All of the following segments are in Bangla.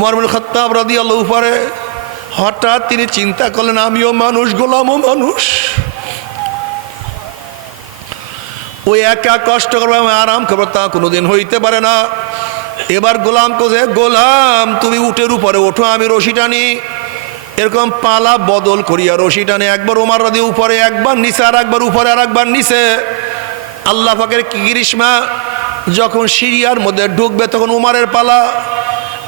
ওমর ইবনে খাত্তাব রাদিয়াল্লাহু পরে হঠাৎ তিনি চিন্তা করলেন, আমিও মানুষ, গোলামও মানুষ, ওই একা কষ্ট করবো, আমি আরাম করবো, তা কোনোদিন হইতে পারে না। এবার গোলাম কোজে, গোলাম তুমি উটের উপরে ওঠো, আমি রশি টানি। এরকম পালা বদল করিয়া রশি টানে, একবার ওমর রাদি উপরে, একবার নিচে, আর একবার উপরে, আর একবার নিচে। আল্লাহ পাকের কি গ্রীষ্মা, যখন সিরিয়ার মধ্যে ঢুকবে তখন উমারের পালা।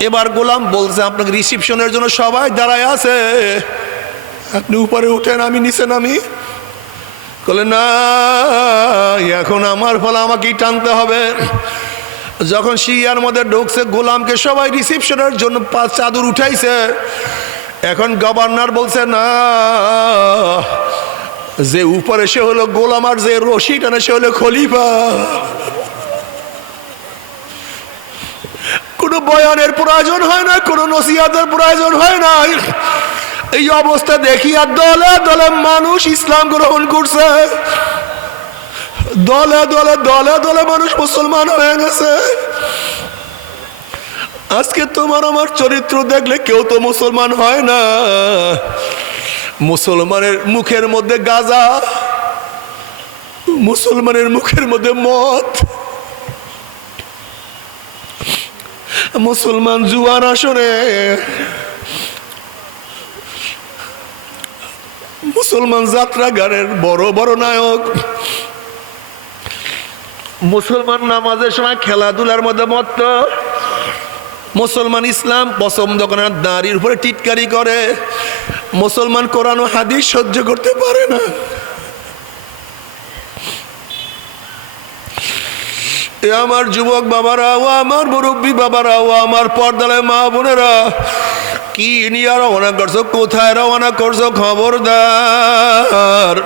এবার গোলাম বলছে, আপনাকে রিসিপশনের জন্য সবাই দাঁড়ায় আছে, আপনি উপরে উঠেন, আমি নিচে নামি। বলে না, এখন আমার ফলে আমাকেই টানতে হবে। যখন সিরিয়ার মধ্যে ঢুকছে, গোলামকে সবাই রিসিপশনের জন্য চাদর উঠাইছে। এখন গভর্নর বলছে, না, যে উপরে সে হলো গোলাম, আর যে রশি টানে সে হলো খলিফা। কোনো বয়ানের প্রয়োজন হয় না, কোনো নসিহতের প্রয়োজন হয় না। এই অবস্থা দেখিয়া দলে দলে মানুষ ইসলাম গ্রহণ করছে, দলে দলে দলে দলে মানুষ মুসলমান হয়ে গেছে। আজকে তোমার আমার চরিত্র দেখলে কেউ তো মুসলমান হয় না। মুসলমানের মুখের মধ্যে গাঁজা, মুসলমানের মুখের মধ্যে মদ, মুসলমান জুয়ার আসরে, মুসলমান যাত্রা গানের বড় বড় নায়ক, মুসলমান নামাজের সময় খেলাধুলার মধ্যে মত্ত, মুসলমান ইসলাম পছন্দ করে না, দাড়ির উপরে টিটকারি করে, মুসলমান কোরআন ও হাদিস সহ্য করতে পারে না। এ আমার যুবক বাবারা, ও আমার মুরব্বী বাবারা, ও আমার পর্দায় মা বোনেরা, কি নিয়ে রওনা করছো, কোথায় রওনা করছো, খবরদার।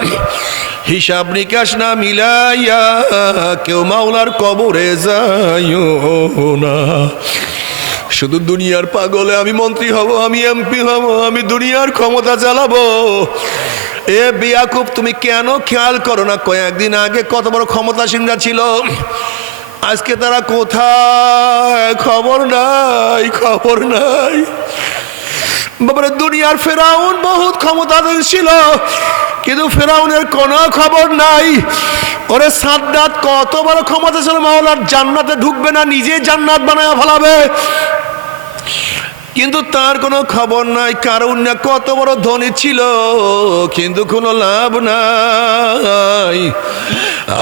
হিসাব নিকাশ না মিলাইয়া কেউ মাওলার কবরে যাইও না। শুধু দুনিয়ার পাগলে আমি মন্ত্রী হব, আমি এমপি হব, আমি দুনিয়ার ক্ষমতা চালাবো। এ বিয়াকুব, তুমি কেন খেয়াল করো না কয়েকদিন আগে কত বড় ক্ষমতাসীনরা ছিল, আজকে তারা কোথায়? খবর নাই, খবর নাই। বাবারে, দুনিয়ার ফেরাউন বহুত ক্ষমতাধীন ছিল, কিন্তু ফেরাউনের কোনো খবর নাই। ওরে সাদ্দাত কত বড় ক্ষমতা ছিল, মাওলার জান্নাতে ঢুকবে না, নিজে জান্নাত বানায় ফেলাবে, কিন্তু তার কোনো খবর নাই। কারণ না কত বড় ধনী ছিল, কিন্তু কোনো লাভ নাই।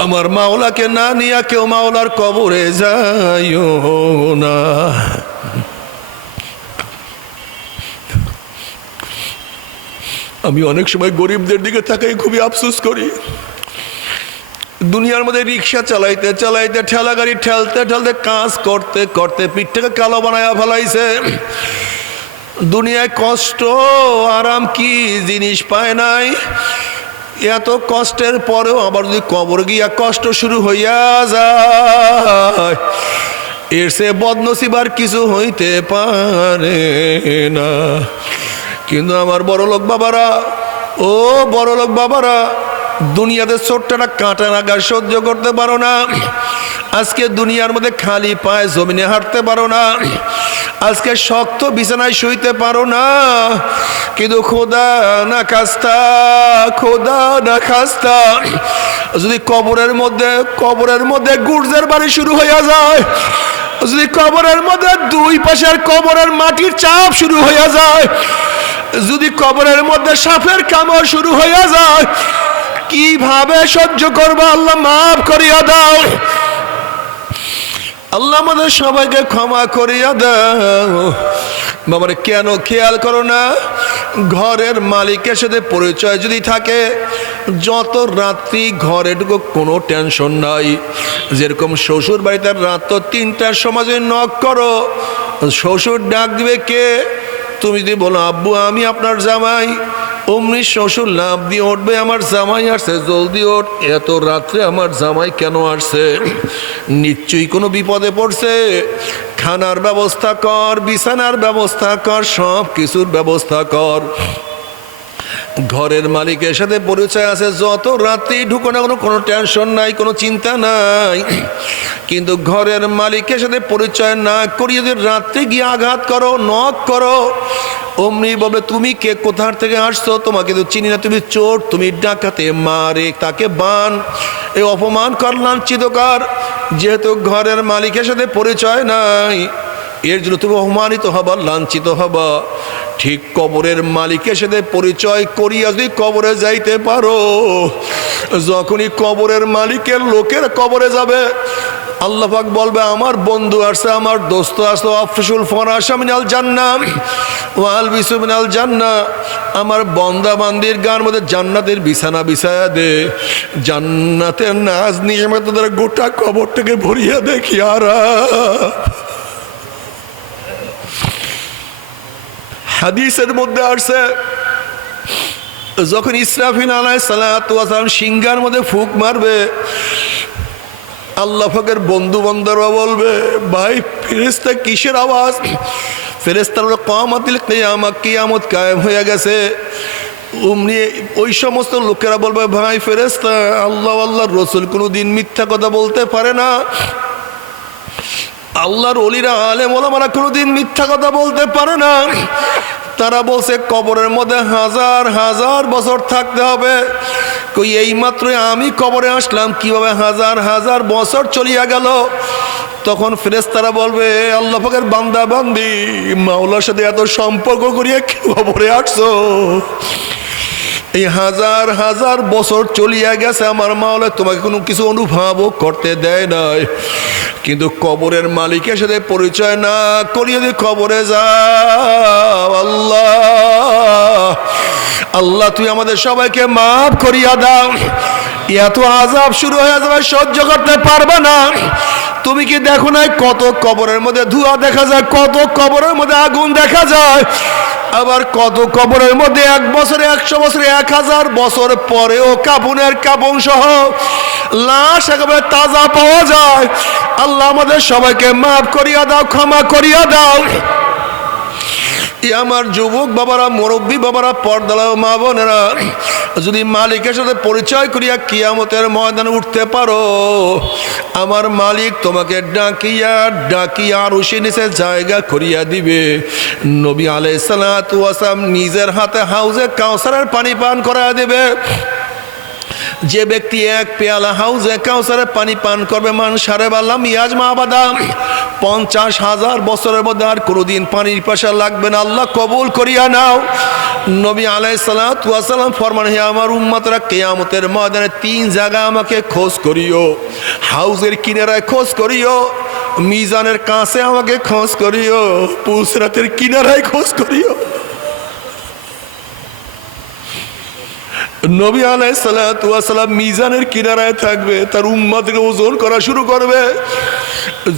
আমার মাওলাকে না নিয়ে কেউ মাওলার কবরে যাইও না। আমি অনেক সময় গরিবদের দিকে তাকাই, খুবই আফসোস করি। দুনিয়ার মধ্যে রিক্সা চালাইতে চালাইতে, ঠেলা গাড়ি ঠেলতে ঠেলতে, কাজ করতে করতে পিঠটাকে কালো বানায়া ফেলাইছে। দুনিয়ায় কষ্ট আরাম কি জিনিস পায় নাই। এত কষ্টের পরেও আবার যদি কবর গিয়া কষ্ট শুরু হইয়া যায়, এর সে বদনসিব আর কিছু হইতে পারে না। কিন্তু আমার বড়লোক বাবারা, ও বড়লোক বাবারা, দুনিয়াতে ছোট্ট একটা কাঁটা লাগা সহ্য করতে পারো না। আজকে দুনিয়ার মধ্যে খালি পায়ে জমিনে হাঁটতে পারো না, আজকে শক্ত বিছানায় শুইতে পারো না, কিন্তু খোদা না খাস্তা, খোদা না খাস্তা, যদি কবরের মধ্যে গুর্জের বাড়ি শুরু হইয়া যায়, যদি কবরের মধ্যে দুই পাশের কবরের মাটির চাপ শুরু হইয়া যায়, যদি কবরের মধ্যে সাপের কামড় শুরু হইয়া যায়, কিভাবে সহ্য করবো? আল্লাহ মাফ করিয়া দাও, আল্লাহ আমাদের সবাইকে ক্ষমা করিয়া দাও। বাবারে, কেন খেয়াল করো না? ঘরের মালিকের সাথে পরিচয় যদি থাকে, যত রাত্রি ঘরে ঢুকো কোনো টেনশন নাই। যেরকম শ্বশুর বাড়িতে রাত তো 3টার সময় যদি নক করো, শ্বশুর ডাক দিবে কে? তুমি যদি বলো আব্বু আমি আপনার জামাই, অমনি শ্বশুর লাভ দিয়ে উঠবে, আমার জামাই আসছে, জলদি ওঠ। এত রাত্রে আমার জামাই কেন আসছে? নিশ্চয়ই কোনো বিপদে পড়ছে। খানার ব্যবস্থা কর, বিছানার ব্যবস্থা কর, সব কিছুর ব্যবস্থা কর। ঘরের মালিকের সাথে পরিচয় আছে, যত রাত্রি ঢুকো না কোনো টেনশন নাই, কোনো চিন্তা নাই। কিন্তু ঘরের মালিকের সাথে পরিচয় না করিয়ে যদি রাত্রে গিয়ে আঘাত করো, নক করো, অমনি বলবে তুমি কে, কোথার থেকে আসছো, তোমাকে তো চিনি না, তুমি চোর, তুমি ডাকাতে, মারে তাকে বান। এই অপমান কর, লাঞ্ছিত কর। যেহেতু ঘরের মালিকের সাথে পরিচয় নাই, এর জন্য তুমি অপমানিত হবা, লাঞ্ছিত হবা। ঠিক কবরের মালিকের সাথে পরিচয় করিয়া যদি কবরে যাইতে পারো, যখনই কবরের মালিকের লোকের কবরে যাবে, আল্লাহ পাক বলবে আমার বন্ধু আসছে, আমার দোস্ত আসলো, আফসুল ফরাশা মিনাল জান্নাহ ওয়াল বিসু মিনাল জান্নাহ, আমার বান্দা বান্দির গার মধ্যে জান্নাতের বিছানা বিছায়া দে, জান্নাতের নাজ নিয়ামত দ্বারা গোটা কবরটাকে ভরিয়া দেখি। আর হাদিসের মধ্যে আসছে, যখন ইসরাফিল আলাইহিস সালাতু ওয়াস সালাম সিংহার মধ্যে ফুঁক মারবে, আল্লাহ পাকের বন্ধু বান্দারা বলবে ভাই ফেরেশতা কিসের আওয়াজ? ফেরেশতারা কিয়ামতুল কিয়ামত, কিয়ামত কায়েম হয়ে গেছে। অমনি ওই সমস্ত লোকেরা বলবে ভাই ফেরেশতা, আল্লাহ আল্লাহর রাসূল কোনোদিন মিথ্যা কথা বলতে পারে না, আল্লাহর ওলিরা আলেম ওলামারা কোনোদিন মিথ্যা কথা বলতে পারে না। তারা বলছে কবরের মধ্যে হাজার হাজার বছর থাকতে হবে। কই এই মাত্রই আমি কবরে আসলাম, কিভাবে হাজার হাজার বছর চলিয়া গেল? তখন ফেরেশতারা বলবে আল্লাহ পাকের বান্দা বান্দি, মাওলার সাথে এত সম্পর্ক করিয়া কবরে আসছো, এই হাজার হাজার বছর চলিয়া গেছে, আমার মাওলা তোমাকে কোনো কিছু অনুভবও করতে দেয় নাই। কিন্তু কবরের মালিকের সাথে পরিচয় না করিয়ে যদি কবরে যাও, আল্লাহ আল্লাহ তুই আমাদের সবাইকে মাফ করিয়া দাও। এত আযাব শুরু হয়ে যাবে, সহ্য করতে পারবে না। তুমি কি দেখো না কত কবরের মধ্যে ধোঁয়া দেখা যায়, কত কবরের মধ্যে আগুন দেখা যায়, আবার কত কবরের মধ্যে 1 বছরে 100 বছরে 1000 বছর পরেও কাফনের কাফন সহ লাশ একেবারে তাজা পাওয়া যায়। আল্লাহ আমাদের সবাইকে মাফ করিয়া দাও, ক্ষমা করিয়া দাও। আমার যুবক বাবারা, মুরব্বী বাবারা, পর্দালা মা বোনেরা, যদি মালিকের সাথে পরিচয় করিয়া কিয়ামতের ময়দানে উঠতে পারো, আমার মালিক তোমাকে ডাকিয়া ডাকিয়া আরশের নিচে জায়গা করিয়া দিবে। নবী আলাইহিস সালাতু ওয়াস সালাম নিজের হাতে হাউজে কাউসারের পানি পান করায়া দেবে। যে ব্যক্তি 1 পেয়ালা হাউজে কাউসারের পানি পান করবে, মান সারে বাল্লাম ইয়াজমা আবাদা, 50,000 বছরের মধ্যে আর কোনোদিন পানির পিপাসা লাগবে না। আল্লাহ কবুল করিয়া নাও। নবী আলাইহিস সালাতু ওয়াস সালাম ফরমান, হে আমার উম্মতরা, কিয়ামতের ময়দানে 3 জায়গায় আমাকে খোঁজ করিও। হাউজের কিনারায় খোঁজ করিও, মিজানের কাছে আমাকে খোঁজ করিও, পুসরাতের কিনারায় খোঁজ করিও। নবী আলাইহিস সালাতু ওয়াস সালাম মিজানের কিনারায় থাকবে, তার উম্মতকে ওজন করা শুরু করবে।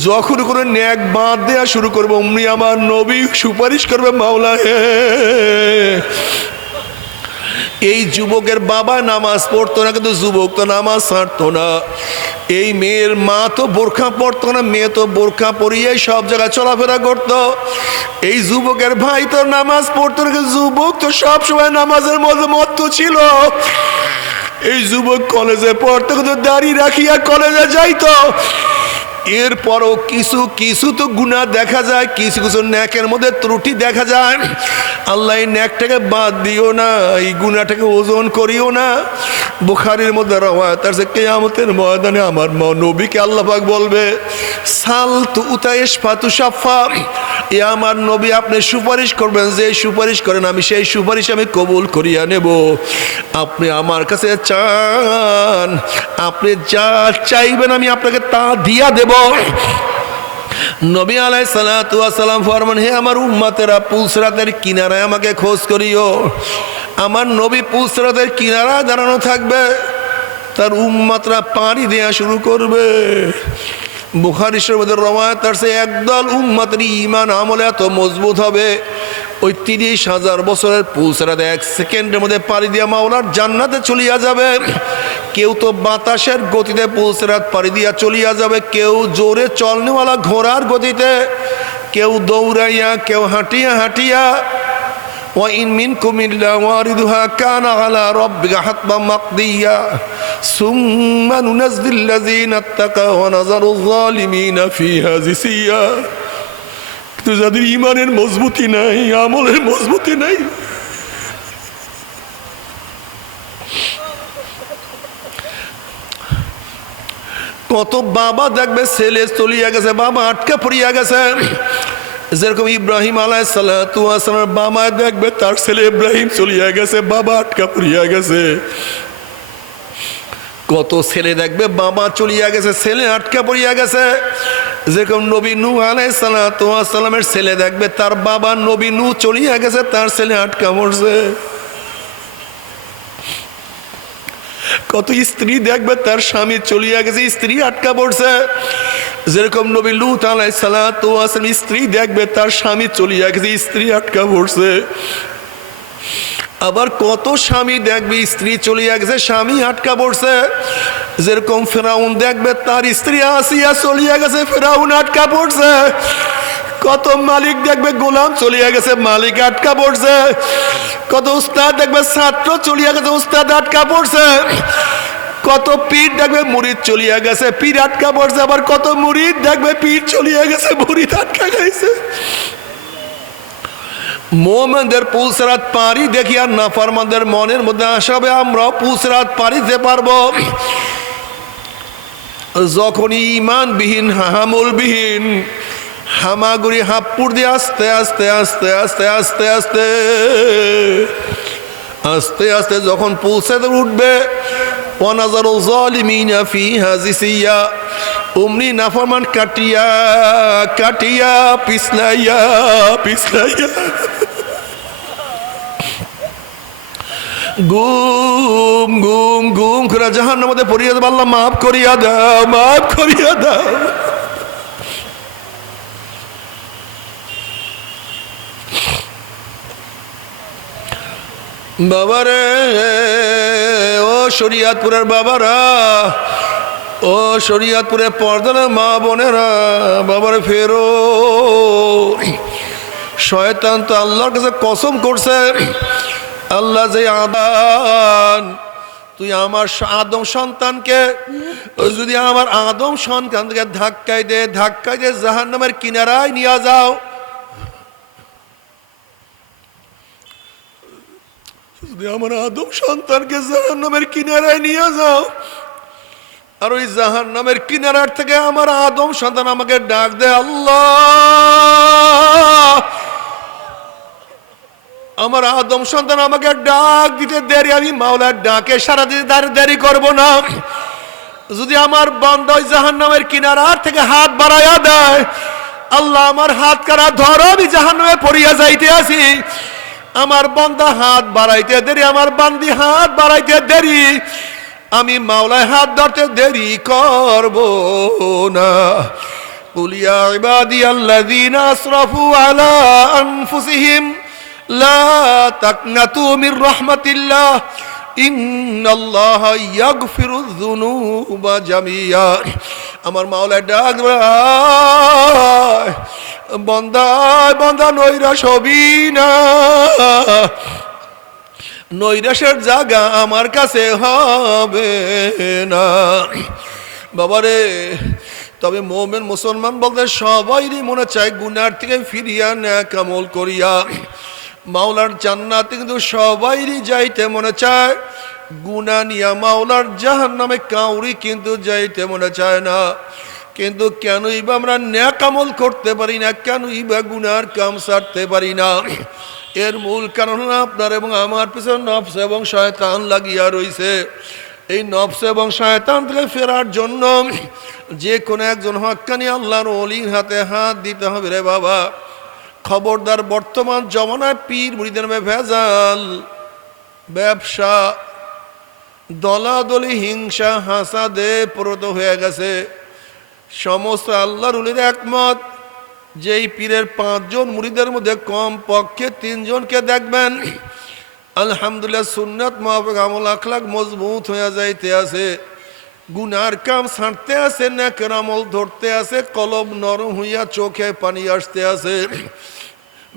যখন করে নেক বাদ দেয়া শুরু করবে, অমনি আমার নবী সুপারিশ করবে, মাওলা হে, এই যুবকের বাবা নামাজ পড়তো না, কিন্তু যুবক তো নামাজ ছাড়তো না। এই মেয়ের মা তো বোরখা পড়তো না, মেয়ে তো বোরখা পরিয়েই সব জায়গায় চলাফেরা করতো। এই যুবকের ভাই তো নামাজ পড়তো না, কিন্তু যুবক তো সবসময় নামাজের মধ্যে মত্ত ছিল। এই যুবক কলেজে পড়তো, কিন্তু দাড়ি রাখিয়া কলেজে যাইতো। এরপরও কিছু কিছু তো গুনাহ দেখা যায়, কিছু কিছু নেকের মধ্যে ত্রুটি দেখা যায়। আল্লাহ এই নেকটাকে বাদ দিও না, এই গুনাহটাকে ওজন করিও না। বুখারীর মধ্যে রওয়ায়াত আছে, কিয়ামতের ময়দানে আমার নবীকে আল্লাহ পাক বলবে, সাল তু উতাইশ ফাতু শাফা, এ আমার নবী আপনি সুপারিশ করবেন, যে সুপারিশ করেন আমি সেই সুপারিশ আমি কবুল করিয়া নেব। আপনি আমার কাছে চান, আপনি যা চাইবেন আমি আপনাকে তা দিয়া দেব। নবী আলাইহিস সালাতু ওয়াস সালাম ফরমান, হে আমার উম্মতেরা, পুসরাতের কিনারায় আমাকে খোঁজ করিও। আমার নবী পুসরাতের কিনারায় দাঁড়ানো থাকবে, তার উম্মতরা পানি দেয়া শুরু করবে। বুখারী শরীফের রওয়ায়াত আছে, একদল উম্মতের ঈমান আমলে এত মজবুত হবে, ওই 30,000 বছরের পুসরাতে 1 সেকেন্ডের মধ্যে পাড়ি দিয়া মাওলার জান্নাতে চলিয়া যাবে। কেউ তো বাতাসের গতিতে পুসরাত পাড়ি দিয়া চলিয়া যাবে, কেউ জোরে চলনেওয়ালা ঘোড়ার গতিতে, কেউ দৌড়াইয়া, কেউ হাঁটিয়া হাঁটিয়া। وإن منكم إلا واردها كان على ربك حتما مقضيا ثم ننزل الذين اتقوا ونذر الظالمين فيها جثيا। কিন্তু যাদের ঈমানের মজবুতি নাই, আমলের মজবুতি নাই, কত বাবা দেখবে ছেলে চলিয়া গেছে, বাবা আটকা পড়িয়া গেছে। যেরকম ইব্রাহিম আলাইহিস সালাতু ওয়াস সালামের বাবা দেখবে তার ছেলে ইব্রাহিম চলিয়া গেছে, বাবা আটকা পড়িয়া গেছে। কত ছেলে দেখবে বাবা চলিয়া গেছে, ছেলে আটকা পড়িয়া গেছে। যেরকম নবী নূহ আলাইহিস সালাতু ওয়াস সালামের ছেলে দেখবে তার বাবা নবী নূহ চলিয়া গেছে, তার ছেলে আটকা পড়ছে। কত স্ত্রী দেখবে তার স্বামী চলিয়া গেছে, স্ত্রী আটকা পড়ছে। যেরকম নবী লূত আলাইহিস সালাতু ওয়াস সালাম স্ত্রী দেখবে তার স্বামী চলিয়া গেছে, স্ত্রী আটকা পড়ছে। আবার কত স্বামী দেখবে স্ত্রী চলিয়া গেছে, স্বামী আটকা পড়ছে। যেরকম ফেরাউন দেখবে তার স্ত্রী আসিয়া চলিয়া গেছে, ফেরাউন আটকা পড়ছে। কত মালিক দেখবে গোলাম চলিয়া গেছে, মালিক আটকা পড়ছে। কত উস্তাদ দেখবে ছাত্র চলিয়া গেছে, উস্তাদ আটকা পড়ছে। কত পীর দেখবে মুরিদ চলিয়া গেছে, পীর আটকা পড়ছে। আবার কত মুরিদ দেখবে পীর চলিয়া গেছে, মুরিদ আটকা গেছে। মুমিনদের পুলসিরাত পারি দেখি আর নাফরমানদের মনের মধ্যে আশা হবে আমরাও পুলসিরাত পারিতে পারবো। যখনই ঈমানবিহীন আমলবিহীন হামাগুড়ি হাপ্পুর দিয়ে আস্তে আস্তে আস্তে আস্তে আস্তে আস্তে আস্তে আস্তে যখন পুলসিরাতে উঠবে, ওয়ানাযারুল যালিমিনা ফিহা জিসিয়া, অমনি নাফরমান কাটিয়া কাটিয়া পিছলাইয়া পিছলাইয়া গুম গুম গুম করে জাহান্নামের মধ্যে পড়িয়া দেব। আল্লাহ মাফ করিয়া দাও, মাফ করিয়া দাও। বাবারে, ও শরীয়তপুরের বাবারা, ও শরীয়তপুরে পর্দার মা বোনেরা, বাবারে ফেরো। শয়তান তো আল্লাহর কাছে কসম করছে, আল্লাহ যে আদান তুই আমার আদম সন্তানকে যদি আমার আদম সন্তানকে ধাক্কাই দে জাহান্নামের কিনারায় নিয়ে যাও, যদি আমার আদম সন্তানকে জাহান্নামের কিনারায় নিয়ে যাও, আর ওই জাহান্নামের কিনারার থেকে আমার আদম সন্তান আমাকে ডাক দে, আল্লাহ আমার আদম সন্তান আমাকে ডাক দিতে দেরি, আমি মাওলার ডাকে সারা দিতে দেরি করব না। যদি আমার বান্দা ওই জাহান্নামের কিনারার থেকে হাত বাড়াইয়া দেয়, আল্লাহ আমার হাত কারা ধরো, আমি জাহান্নামে পড়িয়া যাইতে আছি। আমার বান্দা হাত বাড়াইতে দেরি, আমার বান্দি হাত বাড়াইতে দেরি, আমি মাওলায় হাত ধরতে দেরি করব না। কুল ইয়া ইবাদিয়াল্লাযীনা আসরাফু আলা আনফুসিহিম লা তাকনাতু মির রাহমাতিল্লাহ ইন্নাল্লাহা ইয়াগফিরুয যুনুবা জামিয়া। আমার মাওলায় ডাক, বান্দা বান্দা নৈরাশ হবি না, নৈরাশের জায়গা আমার কাছে হবে না। বাবারে, তবে মুমিন মুসলমান বলতে সবাইরই মনে চায় গুনার থেকে ফিরিয়া নেক আমল করিয়া মাওলার জান্নাতে, কিন্তু সবাইরই যাইতে মনে চায় গুনাহ নিয়া মাওলার জাহান্নামে কাউরি কিন্তু যাইতে মনে চায় না। কিন্তু কেনই বা আমরা নেক আমল করতে পারি না, কেনই বা গুনার কাম ছাড়তে পারি না? এর মূল কারণ আপনার এবং আমার পিছনে নফস এবং শয়তান লাগিয়া রইছে। এই নফস এবং শয়তান থেকে ফেরার জন্য যে কোনো একজন হক্কানি আল্লাহর ওলির হাতে হাত দিতে হবে রে বাবা। খবরদার, বর্তমান জমানায় পীর মুরিদের নামে ভেজাল, ব্যবসা, দলাদলি, হিংসা, হাসাদে প্রত হয়ে গেছে। সমস্ত আল্লাহর ওলির একমত, যেই পীরের 5 জন মুরিদের মধ্যে কম পক্ষে 3 জনকে দেখবেন আলহামদুলিল্লাহ সুন্নাত মুআফিক আমল আখলাক মজবুত হয়ে যাইতে আছে, গুনার কাম ছাড়তে আছে, নেকের আমল ধরতে আছে, কলব নরম হইয়া চোখে পানি আসতে আছে।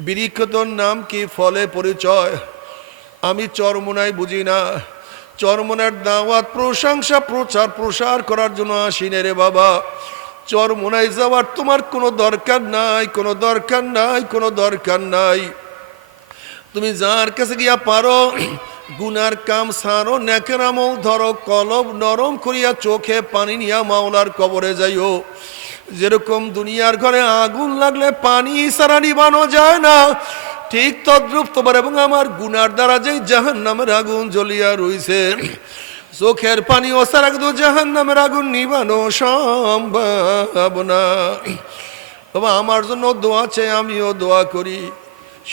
বৃক্ষ তোর নাম কি, ফলে পরিচয়? আমি চরমোনাই বুঝি না। চরমোনার দাওয়াত প্রশংসা প্রচার প্রসার করার জন্য আসিনে রে বাবা। চরমোনাই যাওয়ার তোমার কোনো দরকার নাই, কোনো দরকার নাই, কোনো দরকার নাই। তুমি যার কাছে গিয়া পারো গুনার কাম সারো, নেকের আমল ধরো, কলব নরম করিয়া চোখে পানি নিয়া মাওলার কবরে যাইও। যেরকম দুনিয়ার ঘরে আগুন লাগলে পানি সারা নিবানো যায় না, ঠিক তদ্রূপ তোমার এবং আমার গুনার দ্বারা যেই জাহান্নামের আগুন জ্বলিয়া রইছে, চোখের পানি ও সারা কিন্তু জাহান্নামের আগুন নিবানো সম্ভব না। বাবা আমার জন্য দোয়া চাই, আমিও দোয়া করি।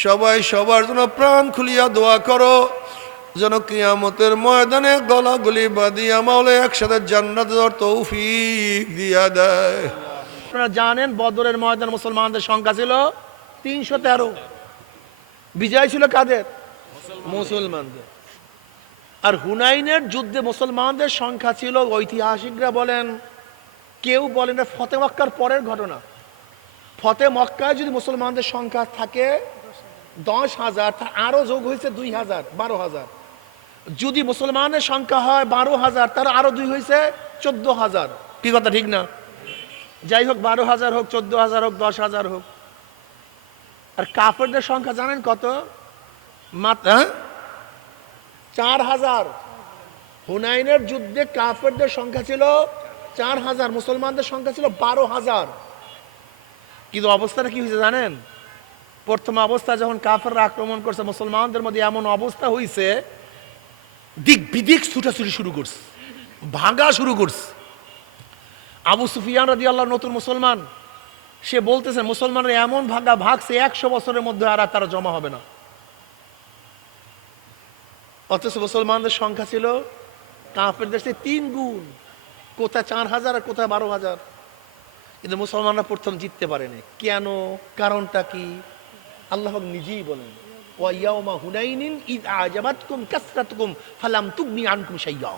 সবাই সবার জন্য প্রাণ খুলিয়া দোয়া করো, যেন কিয়ামতের ময়দানে গলাগলি বাঁধিয়া মাওলা একসাথে জান্নাত যাওয়ার তৌফিক দিয়া দেয়। আপনারা জানেন বদরের ময়দান মুসলমানদের সংখ্যা ছিল 313। বিজয় ছিল কাদের? মুসলমানদের। আর হুনাইনের যুদ্ধে মুসলমানদের সংখ্যা ছিল, ঐতিহাসিকরা বলেন, কেউ বলেন না ফতে মক্কার পরের ঘটনা। ফতে মক্কায় যদি মুসলমানদের সংখ্যা থাকে 10,000, তার আরো যোগ হয়েছে 2,000, 12,000। যদি মুসলমানের সংখ্যা হয় 12,000, তার আরো 2 হয়েছে 14,000। কি কথা ঠিক না? যাই হোক, 12,000 হোক, 14,000 হোক, 10,000 হোক। আর কাফেরদের সংখ্যা জানেন কত? মাত্র 4,000। হুনাইনের যুদ্ধে কাফেরদের সংখ্যা ছিল 4,000, মুসলমানদের সংখ্যা ছিল 12,000। কিন্তু অবস্থাটা কি হয়েছে জানেন? প্রথম অবস্থা যখন কাফেররা আক্রমণ করছে, মুসলমানদের মধ্যে এমন অবস্থা হয়েছে, দিক বিদিক ছুটাছুটি শুরু করছে, ভাগা শুরু করছে। আবু সুফিয়ান রাদিয়াল্লাহু নতুন মুসলমান, সে বলতেছে মুসলমানরা এমন ভাগছে 100 বছরের মধ্যে আর তারা জমা হবে না। অথচ মুসলমানদের সংখ্যা ছিল কাফেরদের চেয়ে 3 গুণ, কোথায় 4,000 আর কোথায় 12,000। কিন্তু মুসলমানরা প্রথম জিততে পারেনি। কেন? কারণটা কি? আল্লাহ নিজেই বলেন, ওয়া ইয়াউমা হুনাইনিন ইয আজাবাতকুম কাসরাতুকুম ফালাম তুগনি আনকুম শাইয়্যা।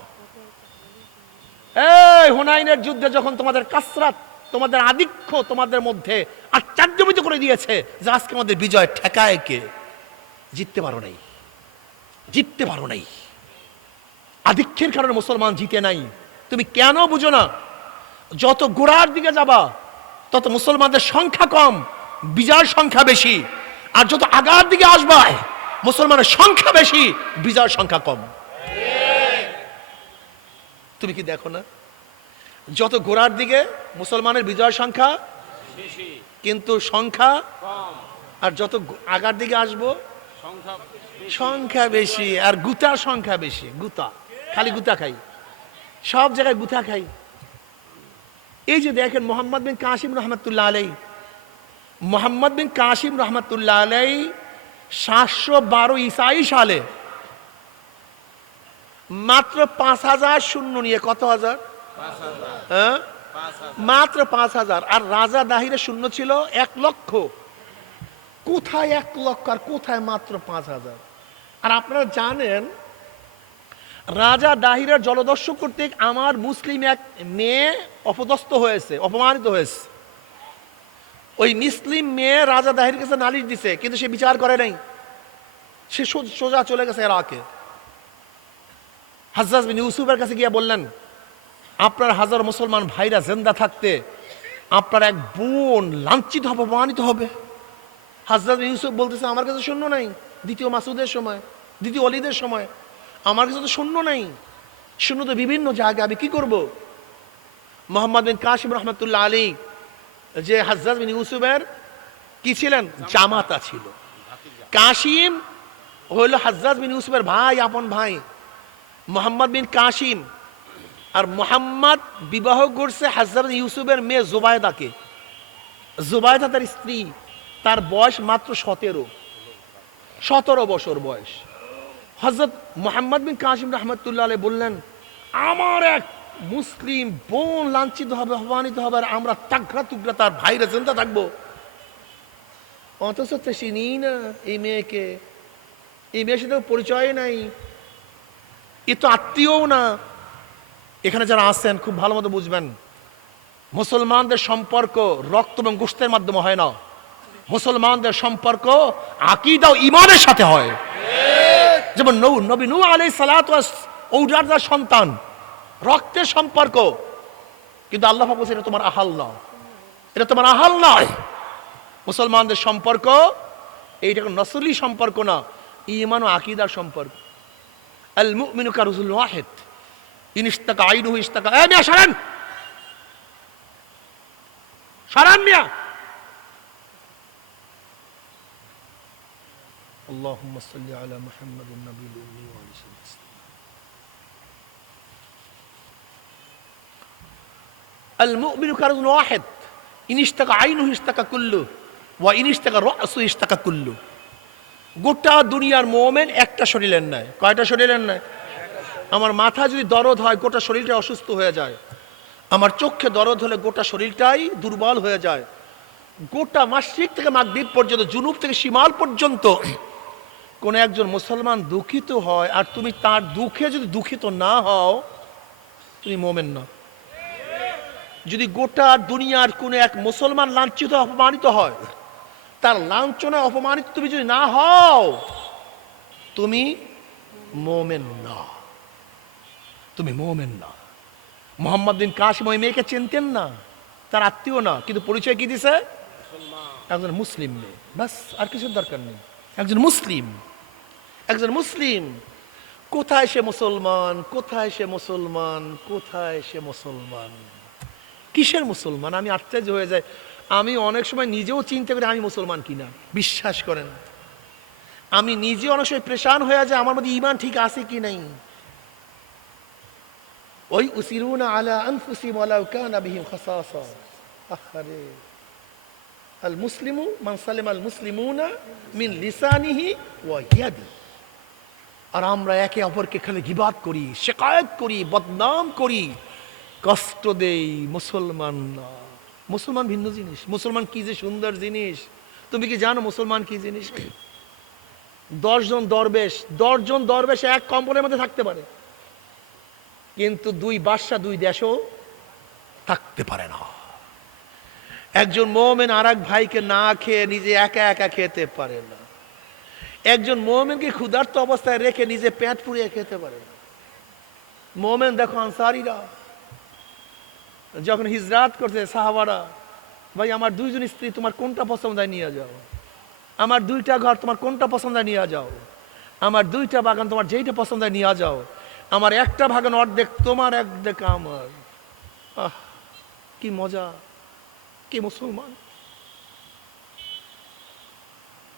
এই হুনাইনের যুদ্ধে যখন তোমাদের কাসরাত, তোমাদের আধিক্য তোমাদের মধ্যে আশ্চর্যজনিত করে দিয়েছে যে আজকে আমাদের বিজয় ঠেকায় কে? জিততে পারো নাই, জিততে পারো নাই। আধিক্যের কারণে মুসলমান জিতে নাই। তুমি কেন বুঝো না? যত গোড়ার দিকে যাবা তত মুসলমানদের সংখ্যা কম, বিজয়ের সংখ্যা বেশি। আর যত আগার দিকে আসবা মুসলমানের সংখ্যা বেশি, বিজয়ের সংখ্যা কম। তুমি কি দেখো না? যত গোড়ার দিকে মুসলমানের বিজয়ের সংখ্যা বেশি, কিন্তু সংখ্যা কম। আর যত আগার দিকে আসবো সংখ্যা বেশি, আর গুতার সংখ্যা বেশি। গুতা, খালি গুতা খাই, সব জায়গায় গুতা খাই। এই যে দেখেন মোহাম্মদ বিন কাসিম রহমতুল্লাহ আলাইহি, মোহাম্মদ বিন কাসিম রহমতুল্লাহ আলাইহি 712 ঈসাই সালে মাত্র 5,000 সৈন্য নিয়ে, কত হাজার? 5,000, হ্যাঁ, মাত্র 5,000। আর রাজা দাহিরের সৈন্য ছিল 1 লক্ষ। কোথায় 1 লক্ষ আর কোথায় মাত্র 5,000? আর আপনারা জানেন রাজা দাহিরের জলদস্যু কর্তৃক আমার মুসলিম এক মেয়ে অপদস্থ হয়েছে, অপমানিত হয়েছে। ওই মুসলিম মেয়ে রাজা দাহির কাছে নালিশ দিছে, কিন্তু সে বিচার করে নাই। সে সোজা চলে গেছে ইরাকে। হাজ্জাজ বিন ইউসুফের কাছে গিয়ে বললেন, আপনার হাজার মুসলমান ভাইরা জিন্দা থাকতে আপনার এক বোন লাঞ্ছিত হবে, অপমানিত হবে। হাজ্জাজ বিন ইউসুফ বলতেছে, আমার কাছে শূন্য নাই। দ্বিতীয় মাসুদের সময়, দ্বিতীয় অলিদের সময় আমার কাছে তো শূন্য নাই, শূন্য তো বিভিন্ন জায়গায়, আমি কি করব? মোহাম্মদ বিন কাসিম রহমতুল্লাহ আলাইহি, যে হাজ্জাজ বিন ইউসুফের কি ছিলেন? জামাতা ছিল। কাসিম হইল হাজ্জাজ বিন ইউসুফের ভাই, আপন ভাই। মোহাম্মদ বিন কাসিম আর মোহাম্মদ বিবাহ করছে হাজ্জাজ বিন ইউসুফের মেয়ে জুবায়দাকে। জুবায়দা তার স্ত্রী, তার বয়স মাত্র 17 বছর বয়স। হযরত মোহাম্মদ বিন কাসিম রহমতুল্লাহ আলাইহি বললেন, আমার এক মুসলিম বোন লাঞ্ছিত হবে, অপমানিত হবে, আর আমরা তাগড়া তুগড়া তার ভাইরা জিন্দা থাকবো। অথচ তো চিনি না এই মেয়েকে, এই মেয়ের সাথে পরিচয় নাই, এ তো আত্মীয়ও না। এখানে যারা আছেন খুব ভালো মতো বুঝবেন, মুসলমানদের সম্পর্ক রক্ত এবং গোশতের মাধ্যমে হয় না, মুসলমানদের সম্পর্ক আকীদা ও ঈমানের সাথে হয়। যেমন নবী নূহ আলাইহিস সালাতু ওয়াস ওটার যার সন্তান, রক্তের সম্পর্ক, কিন্তু আল্লাহ পাক বলেছে এটা তোমার আহাল না, এটা তোমার আহাল নয়। মুসলমানদের সম্পর্ক এইটা কোনো নসলি সম্পর্ক না, ঈমান ও আকীদার সম্পর্ক। আল মুমিনু কারজুল ওয়াহিদ ইন ইশতাকা আইনুহু ইশতাকা। এই মিয়া সরেন, সরেন মিয়া। আল্লাহুম্মা সাল্লি আলা মুহাম্মাদিন নাবিয়্যিল উম্মি ওয়া আলিহি ওয়াসাল্লাম। আল মুমিনু কারজুল ওয়াহিদ ইন ইশতাকা আইনুহু ইশতাকা কুল্লু ওয়া ইন ইশতাকা রাসু ইশতাকা কুল্লু। গোটা দুনিয়ার মুমিন একটা শরীরের নয়। কয়টা শরীরের নয়? আমার মাথা যদি দরদ হয় গোটা শরীরটা অসুস্থ হয়ে যায়, আমার চোখে দরদ হলে গোটা শরীরটাই দুর্বল হয়ে যায়। গোটা মাশরিক থেকে মাগরিব পর্যন্ত, জুনুব থেকে শিমাল পর্যন্ত কোন একজন মুসলমান দুঃখিত হয় আর তুমি তার দুঃখে যদি দুঃখিত না হও, তুমি মুমিন না। যদি গোটা দুনিয়ার কোন এক মুসলমান লাঞ্ছিত অপমানিত হয়, তার লাঞ্ছনা অপমানিত তুমি যদি না হও, তুমি মুমিন না, তুমি মুমিন না। মোহাম্মদ বিন কাসিম ওই মেয়েকে চিনতেন না, তার আত্মীয় না, কিন্তু পরিচয় কি দিছে? একজন মুসলিম মেয়ে, বাস, আর কিছুর দরকার নেই। একজন মুসলিম, একজন মুসলিম। কোথায় সে মুসলমান, কোথায় সে মুসলমান, কোথায় সে মুসলমান, কিসের মুসলমান? আমি আশ্চর্য হয়ে যাই। আমি অনেক সময় নিজেও চিন্তা করি আমি মুসলমান কিনা। বিশ্বাস করেন, আমি নিজে অনেক সময় পেরেশান হয়ে যায় আমার মধ্যে ঈমান ঠিক আছে কি নাই। ওই উসিরুনা আলা আনফুসিহিম ওয়ালাউ কানা বিহিম খাসাসা। আহারে, আল মুসলিমু মান সালিমাল মুসলিমুনা মিন লিসানিহি ওয়া ইয়াদিহি। আর আমরা একে অপরকে খালি গীবাত করি, শিকায়ত করি, বদনাম করি, কষ্ট দেই। মুসলমান না, মুসলমান ভিন্ন জিনিস। মুসলমান কি যে সুন্দর জিনিস, তুমি কি জানো মুসলমান কি জিনিস? 10 জন দরবেশ এক কম্বলের মধ্যে থাকতে পারে, কিন্তু 2 বাদশা 2 দেশও থাকতে পারে না। একজন মুমিন আর এক ভাইকে না খেয়ে নিজে একা একা খেতে পারে না। একজন মুমিনকে ক্ষুধার্ত অবস্থায় রেখে নিজে পেট পুড়িয়ে খেতে পারে না। মুমিন দেখো আনসারীরা যখন হিজরাত করছে, সাহাবারা, ভাই আমার 2 জন স্ত্রী, তোমার কোনটা পছন্দ হয় নিয়ে যাও। আমার 2টা ঘর, তোমার কোনটা পছন্দ হয় নিয়ে যাও। আমার 2টা বাগান, তোমার যেইটা পছন্দ হয় নিয়ে যাও। আমার একটা বাগান অর্ধেক তোমার, অর্ধেক আমার। আহ, কি মজা, কি মুসলমান।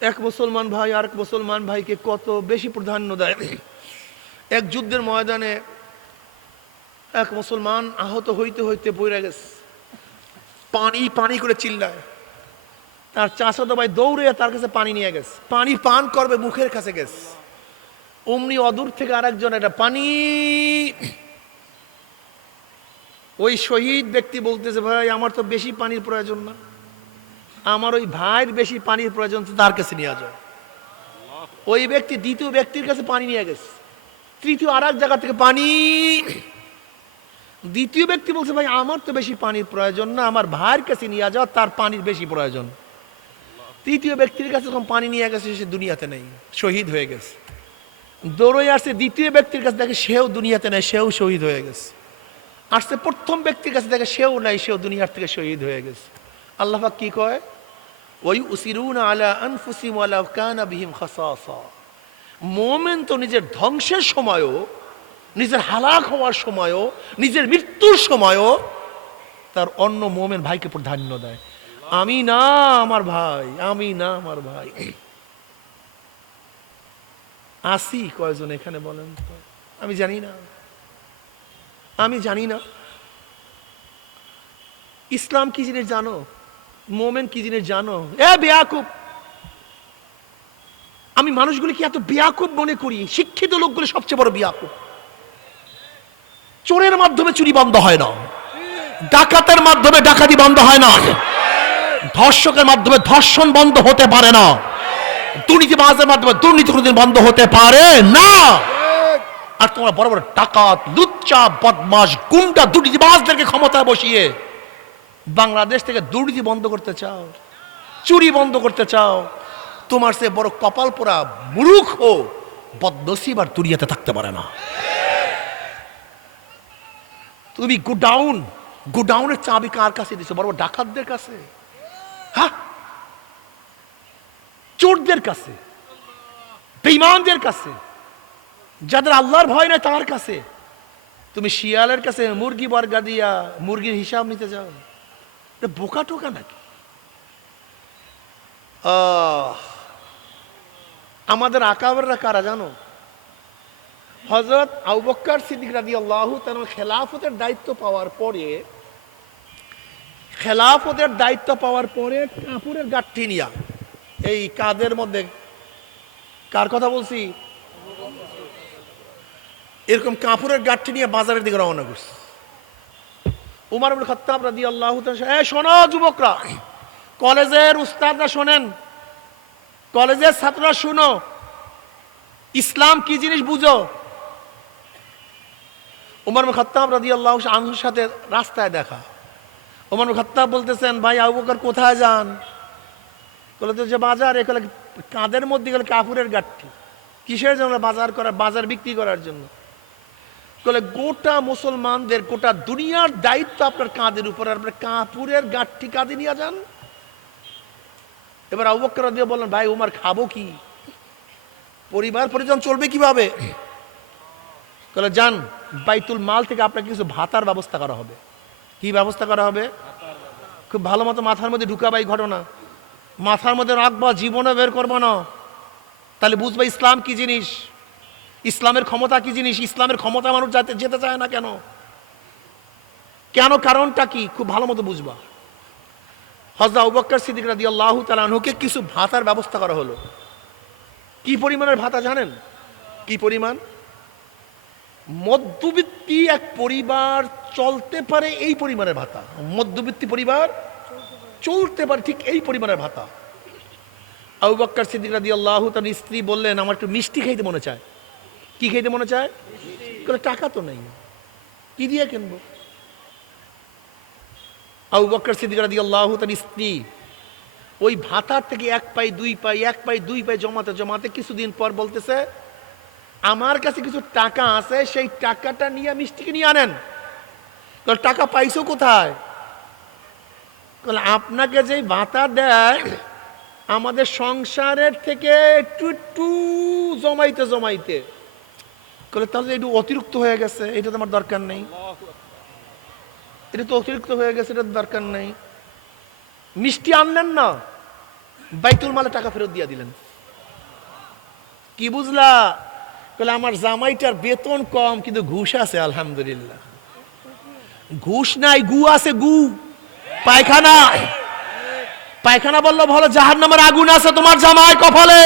এক মুসলমান ভাই আর এক মুসলমান ভাইকে কত বেশি প্রাধান্য দেয়। এক যুদ্ধের ময়দানে এক মুসলমান আহত হইতে হইতে পড়ে গেছে, পানি পানি করে চিল্লায়। তার চাচাতো ভাই দৌড়ে তার কাছে পানি নিয়ে গেছে, পানি পান করবে, মুখের কাছে গেছে। অমনি অদূর থেকে আরেকজন এটা পানি। ওই শহীদ ব্যক্তি বলতেছে, ভাই আমার তো বেশি পানির প্রয়োজন না, আমার ওই ভাইয়ের বেশি পানির প্রয়োজন, তার কাছে নিয়ে যাও। ওই ব্যক্তি দ্বিতীয় ব্যক্তির কাছে পানি নিয়ে গেছে, তৃতীয় আর এক জায়গা থেকে পানি। দ্বিতীয় ব্যক্তি বলছে, ভাই আমার তো বেশি পানির প্রয়োজন না, আমার ভাইয়ের কাছে নিয়ে যাও, তার পানির বেশি প্রয়োজন। তৃতীয় ব্যক্তির কাছে যখন পানি নিয়ে গেছে, সে দুনিয়াতে নেই, শহীদ হয়ে গেছে। দৌড়ে আসছে দ্বিতীয় ব্যক্তির কাছে, দেখে সেও দুনিয়াতে নেই, সেও শহীদ হয়ে গেছে। আসছে প্রথম ব্যক্তির কাছে, দেখে সেও নাই, সেও দুনিয়ার থেকে শহীদ হয়ে গেছে। আল্লাহ পাক কি কয়? ওই উসিরুনা আলা আনফুসিহিম ওয়ালাউ কানা বিহিম খাসাসা। মুমিন তো নিজের ধ্বংসের সময়ও, নিজের হালাক হওয়ার সময়ও, নিজের মৃত্যুর সময়ও তার অন্য মুমিন ভাইকে প্রাধান্য দেয়। আমি না আমার ভাই, আমি না আমার ভাই। আসি কয়জন এখানে বলেন তো? আমি জানি না, আমি জানি না। ইসলাম কি জিনিস জানো? মোমেন কি জিনিস জানো? বেয়াকুব। আমি মানুষগুলিকে এত বেয়াকুব মনে করি, শিক্ষিত লোকগুলি সবচেয়ে বড় বেয়াকুব। চোরের মাধ্যমে চুরি বন্ধ হয় না, ডাকাতের মাধ্যমে ডাকাতি বন্ধ হয় না, ধর্ষকের মাধ্যমে ধর্ষণ বন্ধ হতে পারে না, দুর্নীতিবাজের মাধ্যমে দুর্নীতি কোনোদিন বন্ধ হতে পারে না। আর তোমরা বড় বড় ডাকাত, লুচ্চা, বদমাশ, গুন্ডা, দুর্নীতিবাজদেরকে ক্ষমতায় বসিয়ে বাংলাদেশ থেকে দুর্নীতি বন্ধ করতে চাও। চুরি বন্ধ করতে চাও, তোমার সে বড় কপাল পোড়া মূর্খ বদনসিব আর দুনিয়াতে থাকতে পারে না। তুমি গোডাউনের চাবি কার কাছে দিছো? বড় বড় ডাকাতদের কাছে, হ্যাঁ, চোরদের কাছে, বেঈমানদের কাছে, যাদের আল্লাহর ভয় নাই তার কাছে। তুমি শিয়ালের কাছে মুরগি বর্গা দিয়া মুরগির হিসাব নিতে যাও? বোকা টোকা নাকি? আমাদের আকাবেররা কারা জানো? হযরত আবু বকর সিদ্দিক রাদিয়াল্লাহু তাআলা খেলাফতের দায়িত্ব পাওয়ার পরে কাপড়ের গাঁটটি নিয়া, এই কাদের মধ্যে কার কথা বলছি, এরকম কাপড়ের গাঁটটি নিয়ে বাজারের দিকে রওনা করছে। উমর ইবনে খাত্তাব রাদিয়াল্লাহু তাআলা, এই শোনো যুবকরা, কলেজের উস্তাদরা শোনেন, কলেজের ছাত্ররা শুনো, ইসলাম কি জিনিস বুঝো। উমর ইবনে খাত্তাব রাদিয়াল্লাহু আনহুর সাথে রাস্তায় দেখা। উমর ইবনে খাত্তাব বলতেছেন, ভাই আবু বকর কোথায় যান? বলে তো যে বাজার, এগুলো কাঁধের মধ্যে গেলে কাপড়ের গাঁটটি, কিসের জন্য? বাজার বিক্রি করার জন্য। বলে গোটা মুসলমানদের, গোটা দুনিয়ার দায়িত্ব আপনার কাঁধের উপর, আপনার কাপড়ের গাঁটটি কাঁধে নিয়ে যান। এবার আবু বকর রাদিয়াল্লাহু বললেন, ভাই উমর খাবো কি, পরিবার পরিজন চলবে কিভাবে? বলে যান, বাইতুল মাল থেকে আপনাকে কিছু ভাতার ব্যবস্থা করা হবে। কি ব্যবস্থা করা হবে? খুব ভালো মতো মাথার মধ্যে ঢুকাবা এই ঘটনা, মাথার মধ্যে রাখবা, জীবনে বের করবো না, তাহলে বুঝবা ইসলাম কি জিনিস, ইসলামের ক্ষমতা কি জিনিস। ইসলামের ক্ষমতা মানুষ যেতে চায় না কেন, কারণটা কি, খুব ভালো মতো বুঝবা। হযরত আবু বকর সিদ্দিক রাদিয়াল্লাহু তাআলা আনহুকে কিছু ভাতার ব্যবস্থা করা হলো। কি পরিমাণের ভাতা জানেন? কি পরিমাণ? মধ্যবিত্তি এক পরিবার চলতে পারে এই পরিমাণের ভাতা, মধ্যবিত্তি পরিবার চলতে পারে ঠিক এই পরিমাণের ভাতা। আবু বকর সিদ্দিক রাদিয়াল্লাহু তাআলার স্ত্রী বললেন, আমার একটু মিষ্টি খাইতে মনে চায়। কি খাইতে মনে চায়? টাকা তো নেই, কি দিয়ে কিনবো? আবু বকর সিদ্দিক রাদিয়াল্লাহু তাআলার স্ত্রী ওই ভাতার থেকে এক পাই দুই পাই জমাতে কিছুদিন পর বলতেছে, আমার কাছে কিছু টাকা আছে, সেই টাকাটা নিয়ে মিষ্টিকে নিয়ে আনেন। টাকা পাইছো কোথায়? আপনাকে যে ভাতা দেয় আমাদের সংসারের থেকে একটু জমাইতে, তাহলে একটু অতিরিক্ত হয়ে গেছে, এটা তো আমার দরকার নেই, এটা তো অতিরিক্ত হয়ে গেছে, এটা দরকার নেই। মিষ্টি আনলেন না, বাইতুল মালে টাকা ফেরত দিয়ে দিলেন। কি বুঝলা? আমার জামাইটার বেতন কম কিন্তু ঘুষ আছে, আলহামদুলিল্লাহ। ঘুষ নাই, গু আছে, গু, পায়খানা বললো ভালো, জাহান্নামের আগুন আছে তোমার জামাই কপালে।